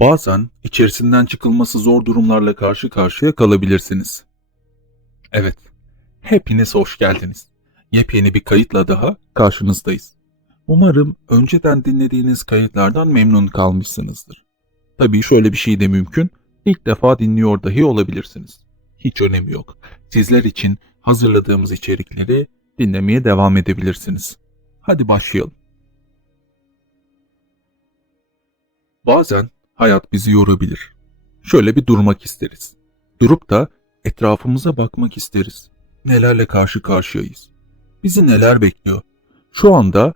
Bazen içerisinden çıkılması zor durumlarla karşı karşıya kalabilirsiniz. Evet, hepiniz hoş geldiniz. Yepyeni bir kayıtla daha karşınızdayız. Umarım önceden dinlediğiniz kayıtlardan memnun kalmışsınızdır. Tabii şöyle bir şey de mümkün, ilk defa dinliyor dahi olabilirsiniz. Hiç önemi yok. Sizler için hazırladığımız içerikleri dinlemeye devam edebilirsiniz. Hadi başlayalım. Bazen hayat bizi yorabilir. Şöyle bir durmak isteriz. Durup da etrafımıza bakmak isteriz. Nelerle karşı karşıyayız? Bizi neler bekliyor? Şu anda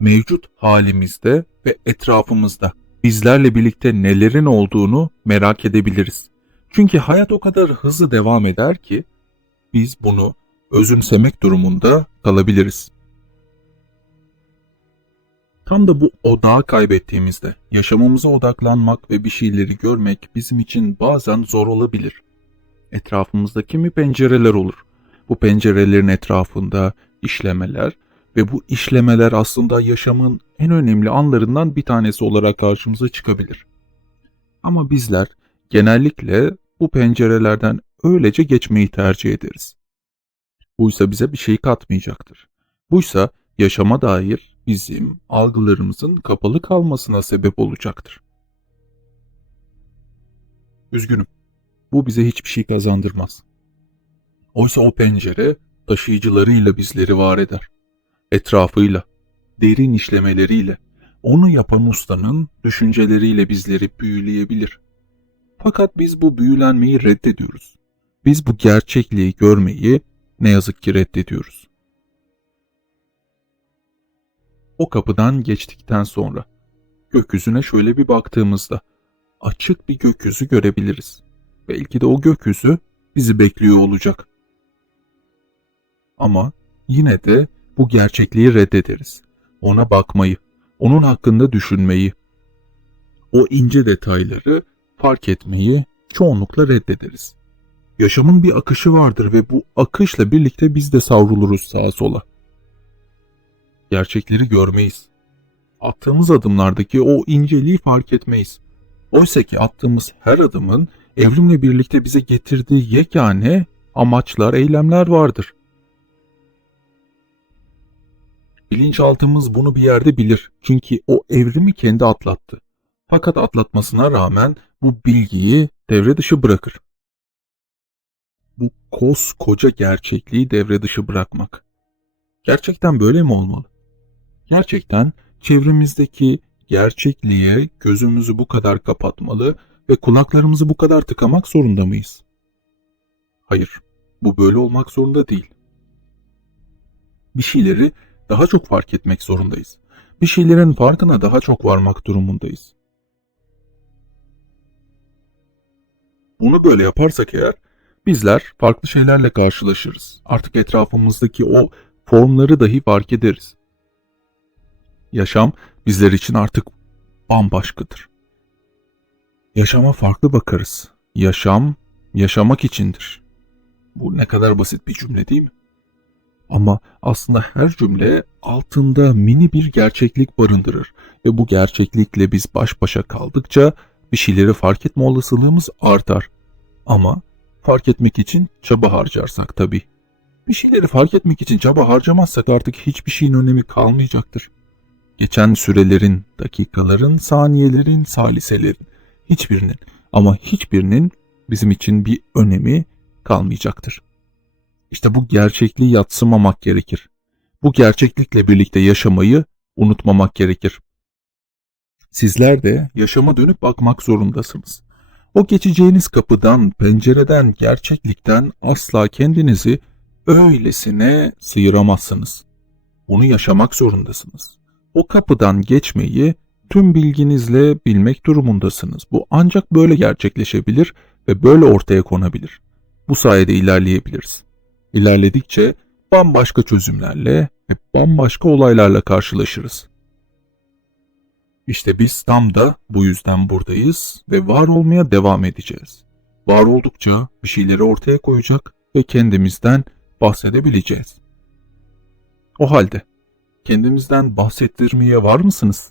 mevcut halimizde ve etrafımızda bizlerle birlikte nelerin olduğunu merak edebiliriz. Çünkü hayat o kadar hızlı devam eder ki biz bunu özümsemek durumunda kalabiliriz. Tam da bu odağı kaybettiğimizde yaşamamıza odaklanmak ve bir şeyleri görmek bizim için bazen zor olabilir. Etrafımızda kimi pencereler olur. Bu pencerelerin etrafında işlemeler ve bu işlemeler aslında yaşamın en önemli anlarından bir tanesi olarak karşımıza çıkabilir. Ama bizler genellikle bu pencerelerden öylece geçmeyi tercih ederiz. Buysa bize bir şey katmayacaktır. Buysa yaşama dair bizim algılarımızın kapalı kalmasına sebep olacaktır. Üzgünüm. Bu bize hiçbir şey kazandırmaz. Oysa o pencere taşıyıcılarıyla bizleri var eder. Etrafıyla, derin işlemeleriyle, onu yapan ustanın düşünceleriyle bizleri büyüleyebilir. Fakat biz bu büyülenmeyi reddediyoruz. Biz bu gerçekliği görmeyi ne yazık ki reddediyoruz. O kapıdan geçtikten sonra gökyüzüne şöyle bir baktığımızda açık bir gökyüzü görebiliriz. Belki de o gökyüzü bizi bekliyor olacak. Ama yine de bu gerçekliği reddederiz. Ona bakmayı, onun hakkında düşünmeyi, o ince detayları fark etmeyi çoğunlukla reddederiz. Yaşamın bir akışı vardır ve bu akışla birlikte biz de savruluruz sağa sola. Gerçekleri görmeyiz. Attığımız adımlardaki o inceliği fark etmeyiz. Oysa ki attığımız her adımın evrimle birlikte bize getirdiği yegane amaçlar, eylemler vardır. Bilinçaltımız bunu bir yerde bilir. Çünkü o evrimi kendi atlattı. Fakat atlatmasına rağmen bu bilgiyi devre dışı bırakır. Bu koskoca gerçekliği devre dışı bırakmak. Gerçekten böyle mi olmalı? Gerçekten çevremizdeki gerçekliğe gözümüzü bu kadar kapatmalı ve kulaklarımızı bu kadar tıkamak zorunda mıyız? Hayır, bu böyle olmak zorunda değil. Bir şeyleri daha çok fark etmek zorundayız. Bir şeylerin farkına daha çok varmak durumundayız. Bunu böyle yaparsak eğer bizler farklı şeylerle karşılaşırız. Artık etrafımızdaki o formları dahi fark ederiz. Yaşam bizler için artık bambaşkadır. Yaşama farklı bakarız. Yaşam yaşamak içindir. Bu ne kadar basit bir cümle değil mi? Ama aslında her cümle altında mini bir gerçeklik barındırır ve bu gerçeklikle biz baş başa kaldıkça bir şeyleri fark etme olasılığımız artar. Ama fark etmek için çaba harcarsak tabii. Bir şeyleri fark etmek için çaba harcamazsak artık hiçbir şeyin önemi kalmayacaktır. Geçen sürelerin, dakikaların, saniyelerin, saliselerin, hiçbirinin ama hiçbirinin bizim için bir önemi kalmayacaktır. İşte bu gerçekliği yatsımamak gerekir. Bu gerçeklikle birlikte yaşamayı unutmamak gerekir. Sizler de yaşama dönüp bakmak zorundasınız. O geçeceğiniz kapıdan, pencereden, gerçeklikten asla kendinizi öylesine sıyıramazsınız. Bunu yaşamak zorundasınız. O kapıdan geçmeyi tüm bilginizle bilmek durumundasınız. Bu ancak böyle gerçekleşebilir ve böyle ortaya konabilir. Bu sayede ilerleyebiliriz. İlerledikçe bambaşka çözümlerle ve bambaşka olaylarla karşılaşırız. İşte biz tam da bu yüzden buradayız ve var olmaya devam edeceğiz. Var oldukça bir şeyleri ortaya koyacak ve kendimizden bahsedebileceğiz. O halde kendimizden bahsettirmeye var mısınız?